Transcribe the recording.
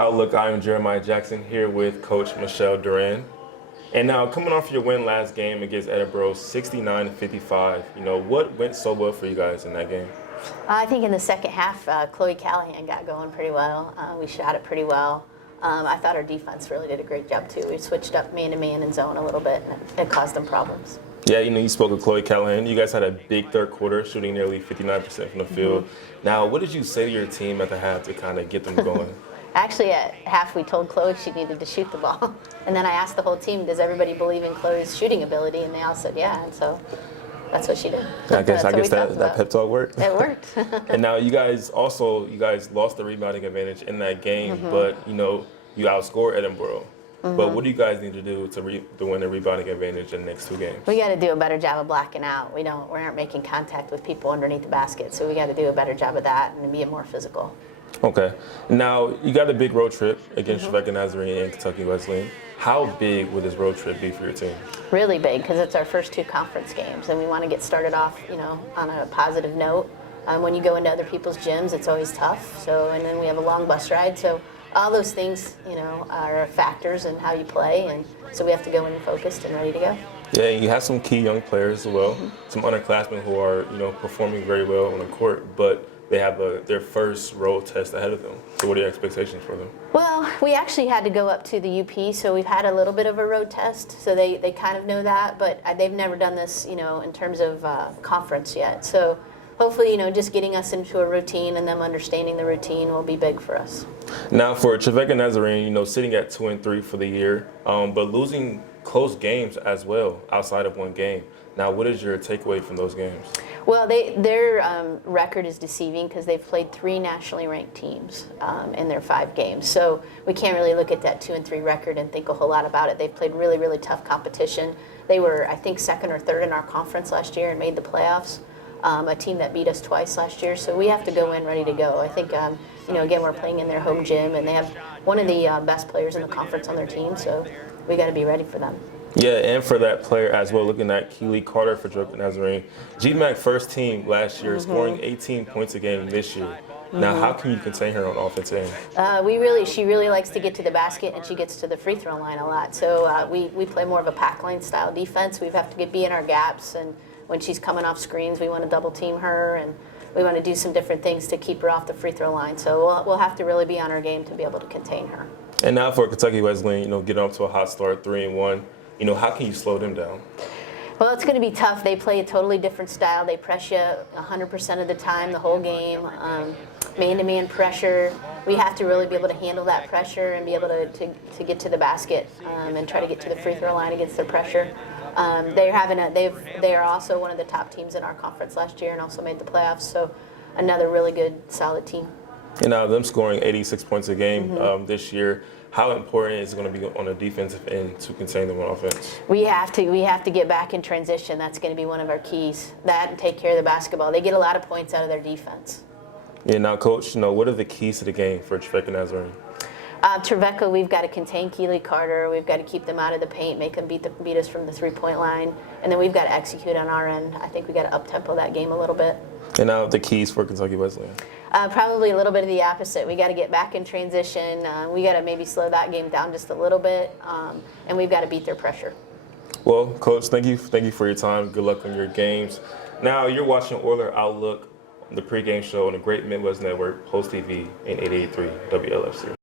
Outlook. I am Jeremiah Jackson here with Coach Michele Durand. And now, coming off your win last game against Edinboro, 69-55, what went so well for you guys in that game? I think in the second half, Chloe Callahan got going pretty well. We shot it pretty well. I thought our defense really did a great job, too. We switched up man-to-man and zone a little bit, and it caused them problems. Yeah, you spoke of Chloe Callahan. You guys had a big third quarter, shooting nearly 59% from the field. Now, what did you say to your team at the half to kind of get them going? Actually, at half, we told Chloe she needed to shoot the ball. And then I asked the whole team, does everybody believe in Chloe's shooting ability? And they all said, yeah. And so that's what she did. I guess that pep talk worked. It worked. And now you guys lost the rebounding advantage in that game, but you outscored Edinboro. But what do you guys need to do to win the rebounding advantage in the next two games? We got to do a better job of blacking out. We aren't making contact with people underneath the basket, so we got to do a better job of that and be more physical. Okay. Now, you got a big road trip against Trevecca Nazarene and Kentucky Wesleyan. How big would this road trip be for your team? Really big, because it's our first two conference games, and we want to get started off, on a positive note. When you go into other people's gyms, it's always tough. And then we have a long bus ride, so all those things, are factors in how you play, and so we have to go in focused and ready to go. Yeah, and you have some key young players as well, some underclassmen who are, performing very well on the court, but they have their first road test ahead of them. So what are your expectations for them? Well, we actually had to go up to the UP, so we've had a little bit of a road test, so they kind of know that, but they've never done this, in terms of conference yet. So hopefully, just getting us into a routine and them understanding the routine will be big for us. Now, for Trevecca Nazarene, sitting at 2-3 for the year, but losing close games as well outside of one game. Now, what is your takeaway from those games? Well, their record is deceiving because they've played 3 nationally ranked teams in their 5 games. So we can't really look at that 2-3 record and think a whole lot about it. They've played really, really tough competition. They were, I think, 2nd or 3rd in our conference last year and made the playoffs. A team that beat us twice last year. So we have to go in ready to go. I think, again, we're playing in their home gym, and they have one of the best players in the conference on their team. So we got to be ready for them. Yeah, and for that player as well, looking at Keely Carter for Trevecca Nazarene, GMAC first team last year, scoring 18 points a game this year. Now, how can you contain her on offense end? She really likes to get to the basket, and she gets to the free throw line a lot. So we play more of a pack line style defense. We have to be in our gaps, and when she's coming off screens, we want to double team her, and we want to do some different things to keep her off the free throw line. So we'll have to really be on our game to be able to contain her. And now for Kentucky Wesleyan, getting off to a hot start, 3-1. How can you slow them down? Well, it's going to be tough. They play a totally different style. They press you 100% of the time, the whole game. Man-to-man pressure. We have to really be able to handle that pressure and be able to get to the basket and try to get to the free throw line against their pressure. They are also one of the top teams in our conference last year and also made the playoffs. So another really good, solid team. And now them scoring 86 points a game this year. How important is it going to be on the defensive end to contain them on offense? We have to get back in transition. That's going to be one of our keys. That and take care of the basketball. They get a lot of points out of their defense. Yeah. Now, Coach, what are the keys to the game for Trevecca Nazarene? Trevecca, we've got to contain Keely Carter. We've got to keep them out of the paint, make them beat us from the three-point line, and then we've got to execute on our end. I think we got to up-tempo that game a little bit. And now the keys for Kentucky Wesleyan? Probably a little bit of the opposite. We got to get back in transition. We got to maybe slow that game down just a little bit, and we've got to beat their pressure. Well, Coach, thank you for your time. Good luck on your games. Now you're watching Oiler Outlook, the pregame show on the Great Midwest Network, Post TV, and 88.3 WLFC.